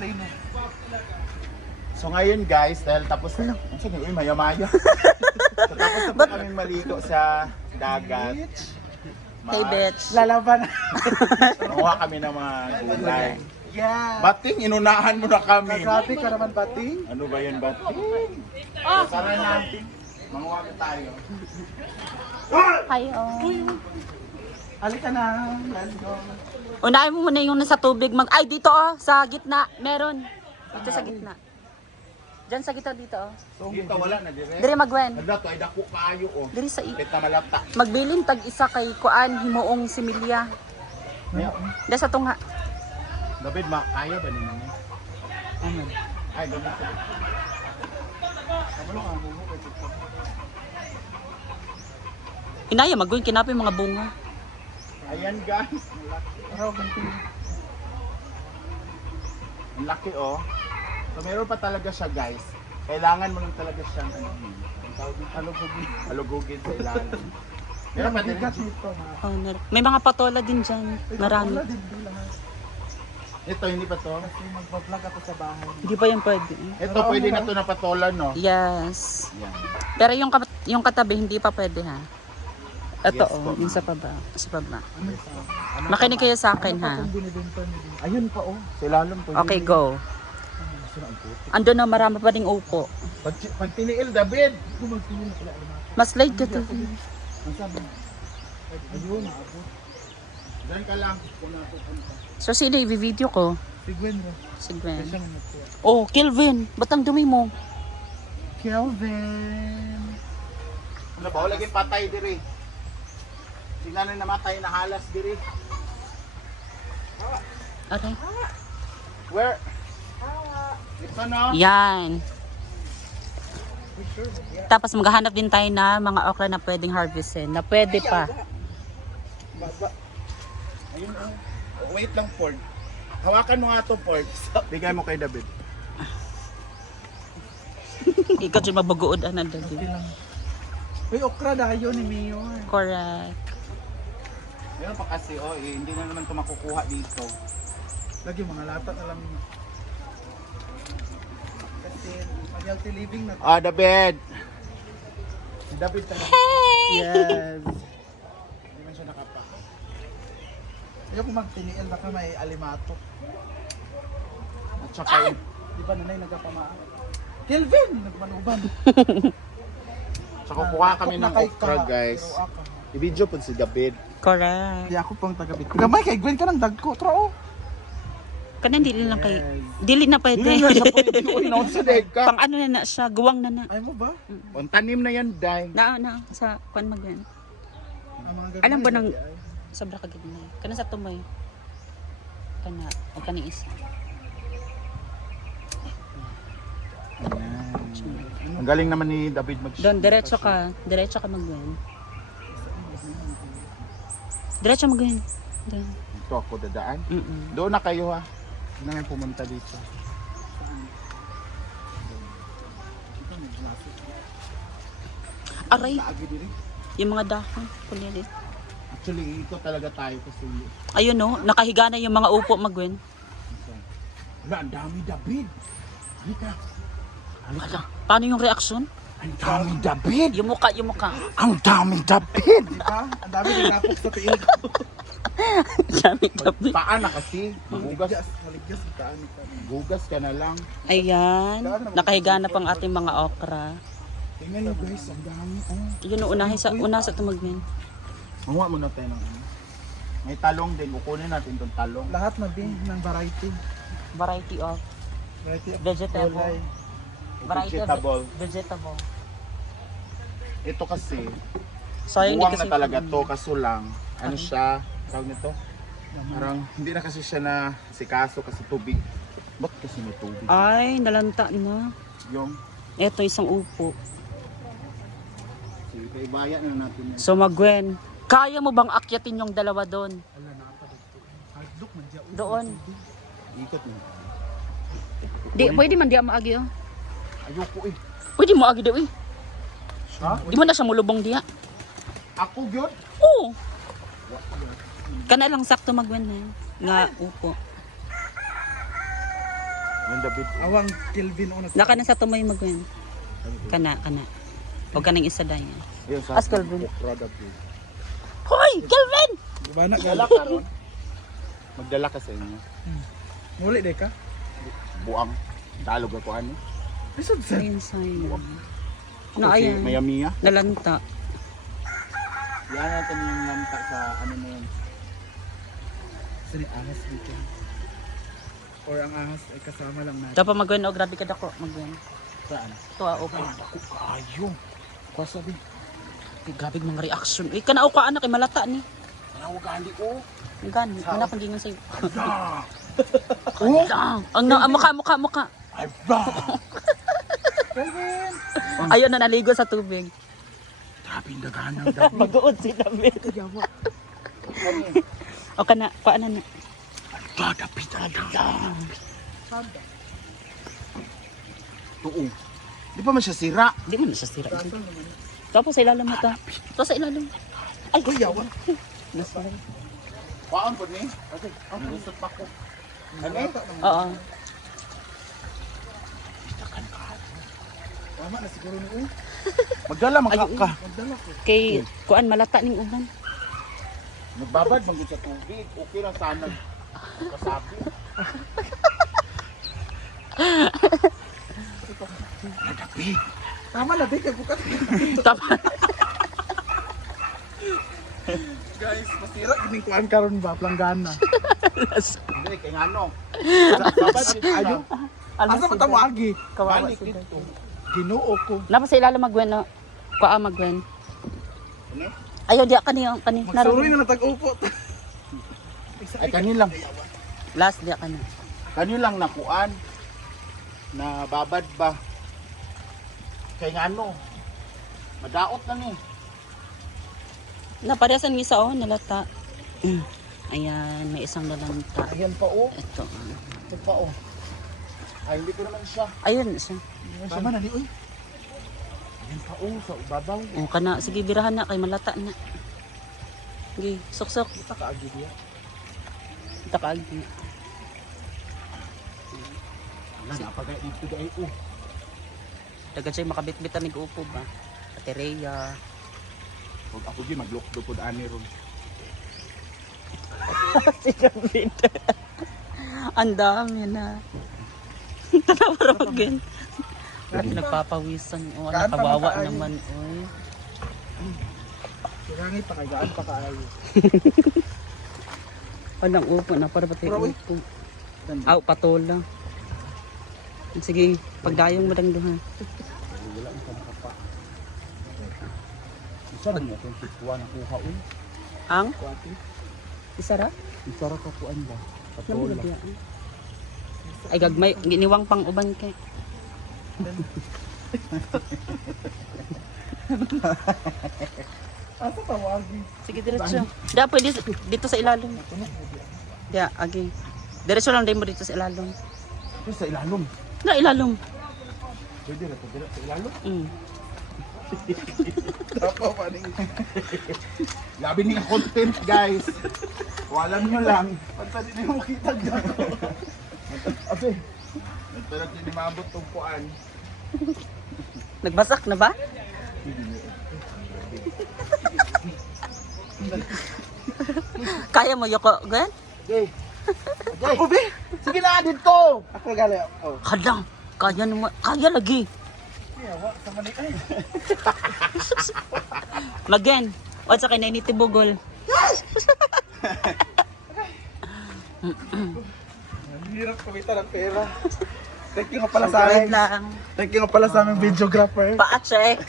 play no. So ngayon guys, dahil tapos na, uy, maya-maya. So tapos na po kami maligo sa dagat. Hey, bitch. Lalaban. Nakuha kami ng mga gulay. Yeah. Bating, inunahan mo na kami. Grabe ka naman, Bating. Ano ba yun, Bating? So, tara natin. Manguha na tayo. Kayo. Halika na. Let's go. Unahin mo muna yung nasa tubig. Ay, dito sa gitna. Meron. Dito sa gitna. Diyan sa gitna dito Dito wala na, dire. Dire magwen. Nagdato, ay dako kayo, oh. Dire sa Kita malata. magbilin tag isa kay kuan himuong similya. Da sa tunga. David, kaya ba ni nani? Ano? Ay, gamit ko. Kabalo ka, bubo kay TikTok. Inaya magwen kinapay mga bunga. Ayan, guys. Araw, ganito. Ang laki, oh. So, meron pa talaga siya, guys. Kailangan mo lang talaga siyang, ang tawag dito, alugugin sa ilalim. Meron pa din. Bigat nito, ha. Oh, may mga patola din diyan. Marami. Wala din bilang, ha. Ito, hindi pa to. Kasi mag-vlog ako sa bahay. Hindi pa yan pwede. Ito, pwede na to na patola, no? Yes. Yan. Pero yung katabi hindi pa pwede ha. Ito Yes, po. yung sa baba. Sa baba. Ano pa? Makinig kayo sa akin ha. Kung binibenta niyo din. Ayun pa, oh. Sa ilalim to. Okay, go. Ando na marami pa ding upo. Pag tiniil, David. Mas light ka to. Ang sabi? Ayun. Diyan ka lang. Kung napupunta. So sino i-video ko? Si Gwen, bro. Si Gwen. Siya nga nagkuha. Oh, Kelvin. Ba't ang dumi mo? Kelvin. Ano ba? Laging patay diri. Tingnan na namatay na halas diri. Okay. Where? Ito no? Yan. Tapos maghahanap din tayo na mga okra na pwedeng harvestin. Na pwede pa. Ayun oh. Oh, wait lang, Ford. Hawakan mo nga to, Ford. Bigay mo kay David. Ikaw dyan mabagood na Okay David. lang. Uy, okra na kayo ni Mayor. Correct. Meron pa kasi, oh, hindi na naman ito makukuha dito. Lagi mga lata na lang. Kasi mag-healthy living na. Ah, David. Si David talaga. Yes. Hindi man siya nakapa. Ayaw kung magtiniil baka may alimato. At saka, Di ba nanay nagpapamaan? Kelvin! Nagmanuban. saka kuha kami ng okra, guys. I-video po si David. Correct. Di ako pang taga-bit. Gamay kay Gwen ka ng dagko. Tro. Kanan dili lang kay dili na pwede. Hindi na siya pwede. Uy, naon sa deka. Pang ano na siya, guwang na. Ay mo ba? On tanim na yan, Day. Na sa kwan magyan. Ang mga Alam ba gagmay, ng- ay. Sobra ka gid na. Kana sa tumoy. Kana o kani isa. Ang galing naman ni David Don diretso ka magyan. Diretso magyan. Doon. Ito ako dadaan. Mm. Doon na kayo ha. Hindi na kayo pumunta dito. Aray, Lagi diri. yung mga dahon. Kulilit. Actually, ito talaga tayo kasi. Ayun no, nakahiga na yung mga upo magwen. Wala, ang dami David. Halika. Hala, paano yung reaksyon? Ang dami David. Yung muka. Ang dami David. Di ba? Ang dami nilapok sa tiil ko. Dami gabi. Paan na kasi. Gugas. Maligyan sa taan ka. Gugas ka na lang. Ayan, nakahiga na pang ating mga okra. Tingnan nyo guys, ang dami. Oh. Yun una sa tumagmen. Mamuha muna tayo ng ano. May talong din. Kukunin natin itong talong. Lahat na din ng variety. Variety of Variety of vegetable. gulay. Variety Vegetable. of vegetable. Ito kasi, Sayang buwang na talaga to. Kaso lang, ano siya, tawag nito? Parang hindi na kasi siya na sikaso kasi tubig. Ba't kasi may tubig? Ay, nalanta na. Yung, Ito isang upo. sige, kaibaya na natin yan. So magwen, kaya mo bang akyatin yung dalawa doon? Wala na pa dito. Hardlock man dyan. Doon. Ikot mo. Di, pwede man di maagi oh. Ayoko eh. Pwede mo agi daw eh. Ha? Di mo na siya mulubong diha. Ako yun? Oo. Kana lang sakto magwen ha. Nga upo. Yung David. Awang Kelvin una Naka na sa tumoy magwen. Kana. O kanang isa dayan. Yung sa As Kelvin. okra David. Hoy, Kelvin! Di ba na? Magdala ka ron. Magdala ka sa inyo. Muli de ka? Buang. Talog ako ano. Isod sa. Ayun sa'yo. Kasi Na ayan. Mayamiya. Nalanta. Yan natin yung lanta sa ano na yun. Sini ahas dito. Or ang ahas ay kasama lang natin. Dapat magwen o grabe ka dako magwen. Saan? Tuwa o po. Ako kayo. Kasabi. Grabe mga reaction. Eh kana o ka anak kay malata ni. Manawag gali ko. Ang gani. Wala pang gingon sa'yo. Oh! Ang mukha. Ay ba? Ayun na naligo sa tubig. Grabe yung daganang David. Mag-uod si David. O kana, paano na? David talaga. Oo. Di pa man siya sira. Hindi mo na siya sira. Tapos sa ilalim mo ta. Tapos sa ilalim. Ay, Yawa. nasa. Waan po ni. Okay. Lusot pa ko. Ano? Oo. Tama na siguro ni Magdala ka. Magdala ko. Kay kuan malata ning uban. Nagbabad bang sa tubig. Okay lang sana. Kasabi. David. Tama na, Bek. Bukas. Tama. Guys, masira. Gining kuhan karon ba? Planggana. Hindi, kaya nga no. Babad dito Ayo. Asa pa tamo agi? Kawawa Balik si David. dito. Ginoo ko. Napa sa ilalim magwen no. Kuha magwen. Ano? Ayaw diya kani Magsuroy na natag-upo. Ay kanilang. Last diya kana. Kanilang nakuan. Na babad ba? Kaya nga no. Madaot na ni. Naparesan ng isa oh nalata. Ayan, may isang nalanta. Ayan pa oh. Ito. Ito pa oh. Ay hindi ko naman siya. Ayun siya. Tama na ni uy. Ayan pa oh. Sa ubabaw. O kana sige birahan na kay malata na. Sige, sok-sok. Kita ka agi diya. Kita kaagi. Wala napagay dito dahil oh. Dagan siya makabit-bitan ng upo ba? Atereya. Huwag ako di maglokdo po ani ron. Si David. Ang dami na. Tanawa rin. Nagpapawisan. O, Kaan pa nakawawa makaayo. naman. Oy. Sirangit pa kagaan pa kaayo. Walang upo na para pati Pero, uy. upo. Aw, patola. Sige, pagdayong mo lang doon. Wala ang kanakapa. Isa rin itong sitwa na kuha oh. Ang? Kuwati. Isara? Isa rin kapuan ba? Naman Patola. lagyan. Ay, gagmay. Giniwang pang uban kay. Asa tawagi? Sige, diretso. Da, pwede dito sa ilalim. Da, agi. Diretso lang din mo dito sa ilalim. Ito sa ilalom. Na, ilalim. Pwede rin ito sa ilalom. Tapa pa ni. Labi ni content guys. Kung alam nyo lang. Pagsa di na mo kita dyan. Ate. Nagtalag din ni maabot tong kuan. Nagbasak na ba? Kaya mo, Yoko, Gwen? Okay. Okay. Ubi! Sige na dito! Ako gali. Oh. Hadang, kaya naman, kaya lagi. Yawa sa mani ay. Magyan, o sa kanya ni Tibugol. Ang hirap kumita ng pera. Thank you nga pala sa Wait amin. lang. Thank you nga pala sa aming videographer. Pa-check.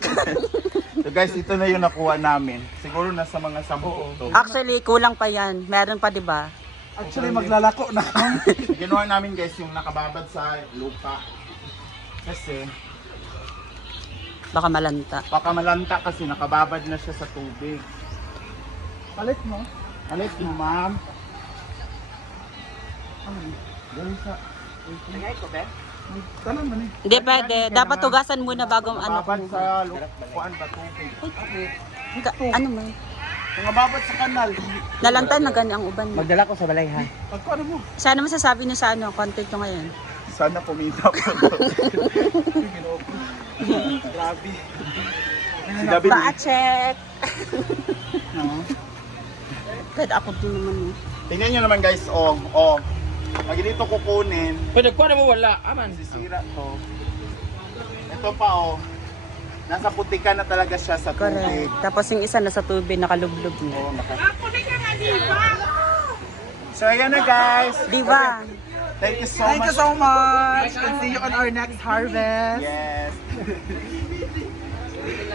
So guys, ito na yung nakuha namin. Siguro nasa mga 10 to. Actually, kulang pa yan. Meron pa, di ba? Actually, maglalako na. Ginawa namin guys yung nakababad sa lupa. Kasi Baka malanta. baka malanta kasi nakababad na siya sa tubig. Palit mo. Alit mo ma'am. Dali sa Tanan man eh. Hindi pwede. Dapat tugasan muna bago ano. nakababad sa lupuan ba tubig. Ano mo? Nakababad sa kanal. Nalantan na gani ang uban mo. Magdala ko sa balay ha. Pagko ano mo? Sana masasabi niyo sa ano, content nyo ngayon. Sana pumita po to. Grabe. Si David. Pa-check. No? Kahit ako din naman eh. Tingnan nyo naman guys, pag dito kukunin, Pwede ko na mo wala. Aman. sisira to. Ito pa nasa putikan na talaga siya sa tubig. Correct. Tapos yung isa nasa tubig, nakalublog na. So ayan na guys. Diva. Thank you so Thank much. you so much. And see you on our next harvest. Yes.